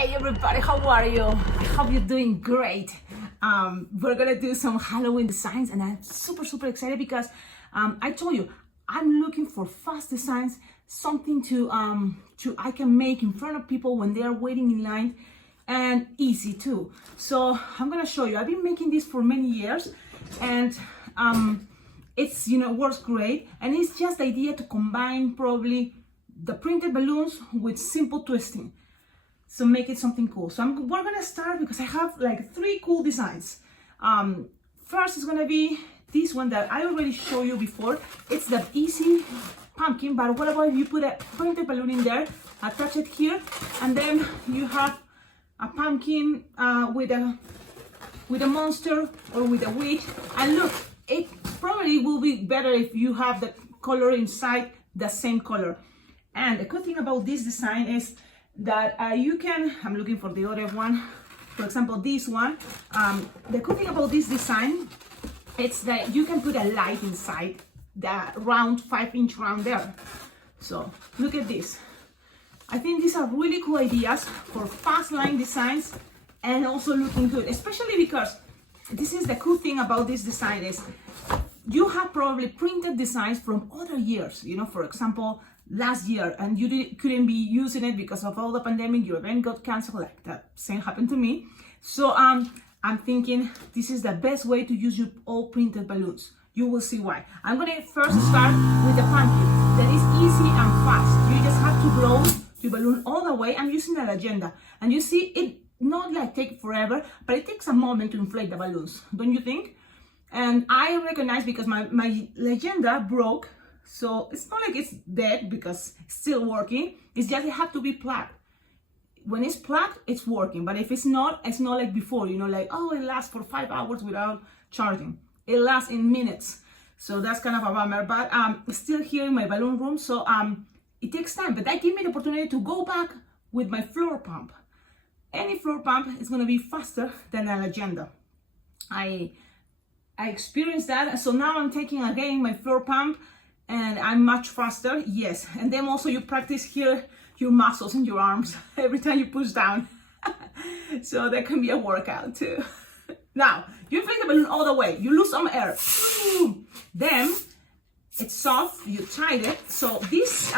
Hey everybody, how are you? I hope you're doing great. We're gonna do some Halloween designs and I'm super excited because I told you I'm looking for fast designs, something to I can make in front of people when they are waiting in line, and easy too. So I'm gonna show you. I've been making this for many years and it's works great, and it's just the idea to combine probably the printed balloons with simple twisting. So make it something cool. So we're gonna start because I have like 3 cool designs. First is gonna be this one that I already showed you before. It's the easy pumpkin, but what about if you put a printed balloon in there, attach it here, and then you have a pumpkin with a monster or with a witch. And look, it probably will be better if you have the color inside the same color. And the good thing about this design is that you can, I'm looking for the other one, for example this one. The good thing about this design, it's that you can put a light inside the round 5-inch round there. So look at this. I think these are really cool ideas for fast line designs and also looking good, especially because this is the cool thing about this design is you have probably printed designs from other years, for example last year, and you couldn't be using it because of all the pandemic. Your event got canceled, like that same happened to me. So I'm thinking this is the best way to use your all printed balloons. You will see why. I'm gonna first start with the pumpkin. That is easy and fast. You just have to blow your balloon all the way. I'm using a agenda, and you see it not like take forever, but it takes a moment to inflate the balloons, don't you think? And I recognize because my legenda broke. So it's not like it's dead because it's still working. It's just it have to be plugged. When it's plugged, it's working. But if it's not like before, like, oh, it lasts for 5 hours without charging. It lasts in minutes. So that's kind of a bummer. But still here in my balloon room. So it takes time. But that gave me the opportunity to go back with my floor pump. Any floor pump is going to be faster than an agenda. I experienced that. So now I'm taking again my floor pump, and I'm much faster, yes. And then also you practice here your muscles in your arms every time you push down. So that can be a workout too. Now, you inflate the balloon all the way, you lose some air. Then it's soft, you tied it. So this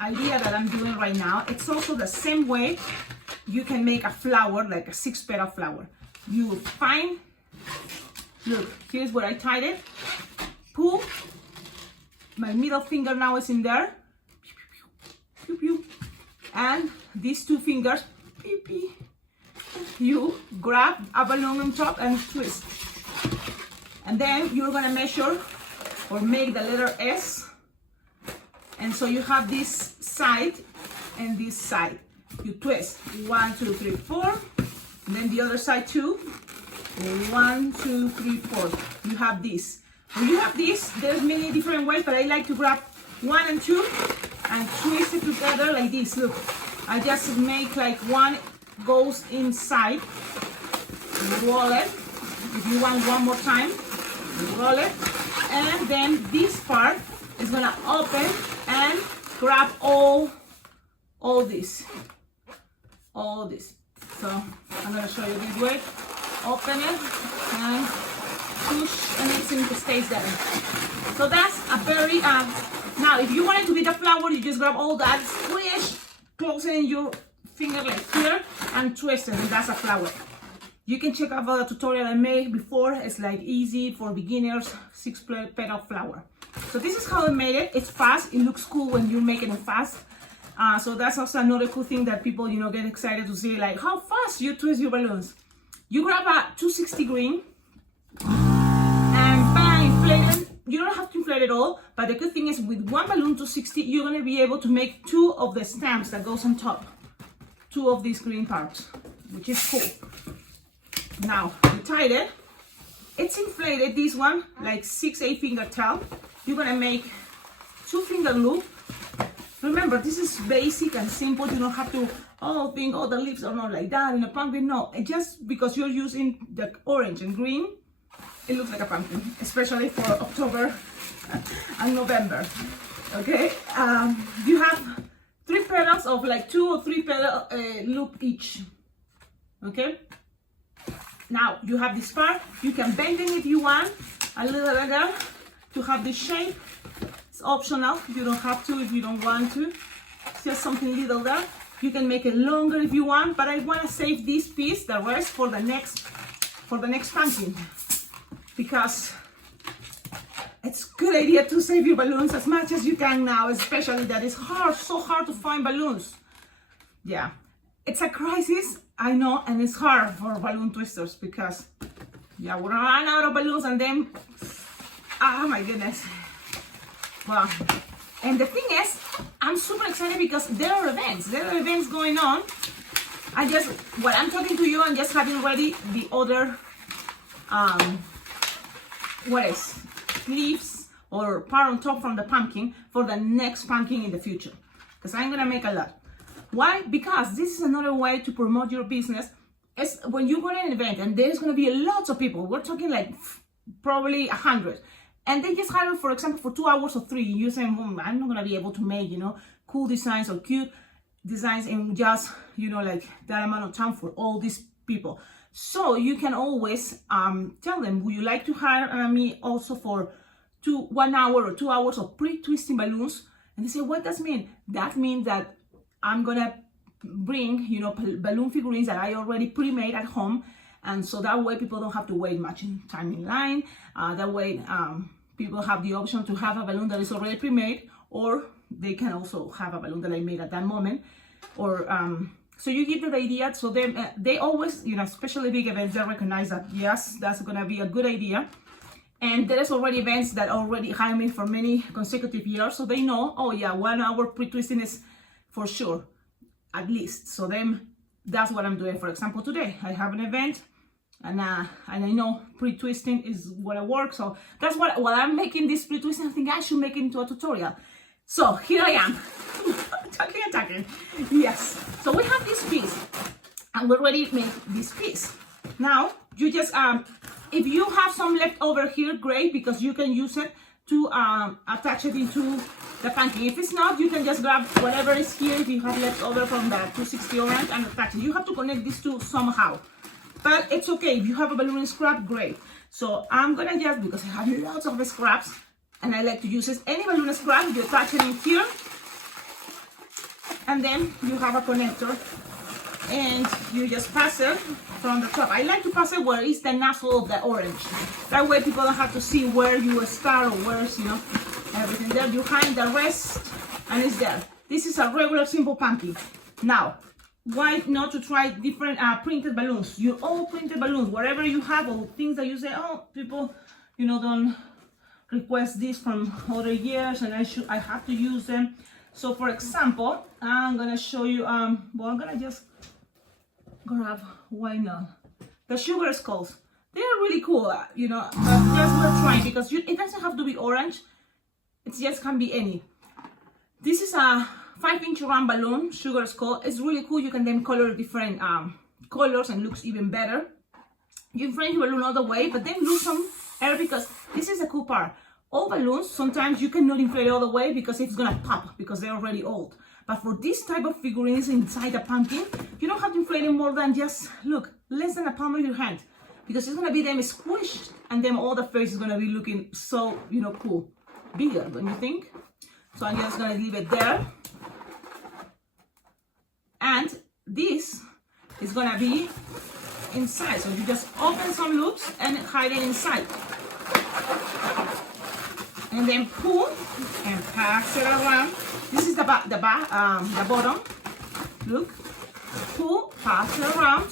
idea that I'm doing right now, it's also the same way you can make a flower, like a 6-petal flower. You find, look, here's where I tied it. Pull. My middle finger now is in there, and these 2 fingers, you grab a balloon on top and twist. And then you're gonna measure or make the letter S. And so you have this side and this side. You twist 1, 2, 3, 4, and then the other side too. 1, 2, 3, 4. You have this. When you have this, there's many different ways, but I like to grab 1 and 2 and twist it together like this. Look, I just make like one goes inside, roll it. If you want one more time, roll it. And then this part is gonna open and grab all this. So I'm gonna show you this way. Open it and push, and it simply stays there. So that's a very now if you want it to be the flower, you just grab all that, squish, close it in your finger like here, and twist it, and that's a flower. You can check out the tutorial I made before. It's like easy for beginners, 6-petal flower. So this is how I made it. It's fast. It looks cool when you're making it fast. So that's also another cool thing that people get excited to see, like how fast you twist your balloons. You grab a 260 green. You don't have to inflate it all, but the good thing is with one balloon 260, you're going to be able to make 2 of the stamps that goes on top. 2 of these green parts, which is cool. Now, you tied it. It's inflated, this one, like 6-8 finger tail. You're going to make 2 finger loop. Remember, this is basic and simple. You don't have to, think, the leaves are not like that in a pumpkin. No, just because you're using the orange and green, it looks like a pumpkin, especially for October and November. Okay, you have 3 petals of like 2 or 3 petal loop each. okay? Now you have this part, you can bend it if you want, a little bit to have the shape. It's optional, you don't have to if you don't want to. It's just something little there. You can make it longer if you want, but I want to save this piece, the rest, for the next pumpkin, because it's a good idea to save your balloons as much as you can now, especially that it's hard, so hard to find balloons. Yeah, it's a crisis, I know, and it's hard for balloon twisters because, yeah, we're running out of balloons and then, oh my goodness. Well, and the thing is, I'm super excited because there are events going on. While I'm talking to you, I'm just having ready the other, leaves or part on top from the pumpkin for the next pumpkin in the future, because I'm gonna make a lot. Why? Because this is another way to promote your business. Is when you go to an event and there's gonna be lots of people. We're talking like probably 100, and they just hire, for example, for 2 hours or 3. You say, I'm not gonna be able to make, cool designs or cute designs in just, like that amount of time for all these people. So you can always tell them, would you like to hire me also for 1 hour or 2 hours of pre-twisting balloons? And they say, what does it mean? That means that I'm gonna bring, balloon figurines that I already pre-made at home. And so that way people don't have to wait much time in line. That way people have the option to have a balloon that is already pre-made, or they can also have a balloon that I made at that moment. Or so you give them the idea. So they always, especially big events, they recognize that, yes, that's gonna be a good idea. And there's already events that already hire me for many consecutive years. So they know, oh yeah, 1 hour pre-twisting is for sure, at least. So then that's what I'm doing. For example, today I have an event, and I know pre-twisting is what I work. So that's what, while I'm making this pre-twisting, I think I should make it into a tutorial. So here I am, talking. Yes. So we have this piece, and we already made this piece. Now you just if you have some left over here, great, because you can use it to attach it into the pumpkin. If it's not, you can just grab whatever is here if you have left over from the 260 orange and attach it. You have to connect these two somehow, but it's okay. If you have a balloon scrap, great. So I'm gonna just, because I have lots of scraps and I like to use any balloon scrap, you attach it in here, and then you have a connector, and you just pass it from the top. I like to pass it where is the nozzle of the orange. That way people don't have to see where you start or where's, everything there. You hide the rest, and it's there. This is a regular simple pumpkin. Now, why not to try different printed balloons? Your own printed balloons, whatever you have, or things that you say, oh, people, don't request this from other years, and I have to use them. So for example, I'm gonna show you, I'm gonna just grab, why not, the sugar skulls. They're really cool, but just we're trying, because it doesn't have to be orange. It just can be any. This is a 5-inch round balloon, sugar skull. It's really cool. You can then color different colors and looks even better. You inflate your balloon all the way, but then lose some air, because this is a cool part. All balloons, sometimes you cannot inflate all the way because it's gonna pop, because they're already old. But for this type of figurines inside the pumpkin, you don't have to inflate it more than just, look, less than a palm of your hand, because it's gonna be them squished, and then all the face is gonna be looking so, cool, bigger, don't you think? So I'm just gonna leave it there. And this is gonna be inside. So you just open some loops and hide it inside. And then pull and pass it around. This is the bottom. Look, pull, pass it around,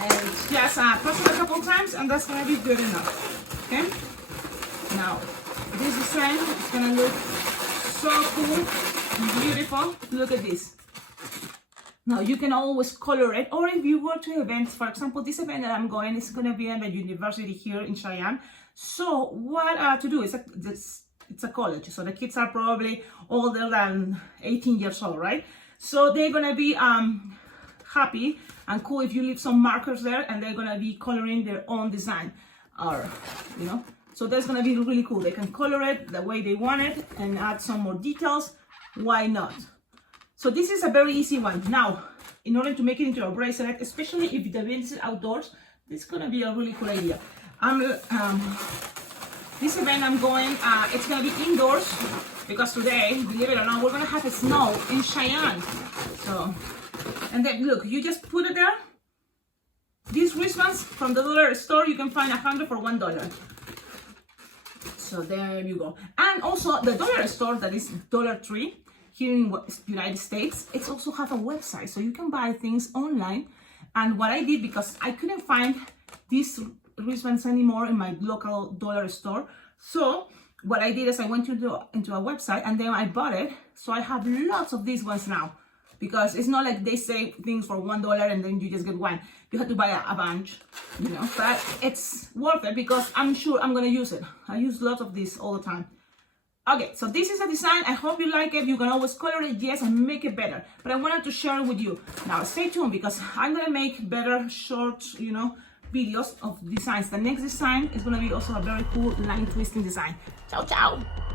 and just press it a couple times, and that's gonna be good enough. Okay. Now, this design is gonna look so cool and beautiful. Look at this. Now you can always color it, or if you go to events, for example, this event that I'm going is gonna be at the university here in Cheyenne. So what to do is it's a college, so the kids are probably older than 18 years old, right? So they're gonna be happy and cool if you leave some markers there, and they're gonna be coloring their own design, or so that's gonna be really cool. They can color it the way they want it and add some more details. Why not? So this is a very easy one. Now, in order to make it into a bracelet, especially if the event is outdoors. This is gonna be a really cool idea. This event I'm going, it's gonna be indoors because today, believe it or not, we're gonna have a snow in Cheyenne. So, and then look, you just put it there. These wristbands from the dollar store, you can find 100 for $1. So there you go. And also the dollar store that is Dollar Tree here in United States, it's also have a website, so you can buy things online. And what I did, because I couldn't find these wristbands anymore in my local dollar store, so what I did is I went into a website and then I bought it. So I have lots of these ones now, because it's not like they say things for $1 and then you just get one. You have to buy a bunch, you know, but it's worth it because I'm sure I'm gonna use it. I use lots of this all the time. Okay, so this is a design. I hope you like it. You can always color it, yes, and make it better. But I wanted to share it with you. Now stay tuned because I'm gonna make better short, you know, videos of designs. The next design is gonna be also a very cool line twisting design. Ciao, ciao.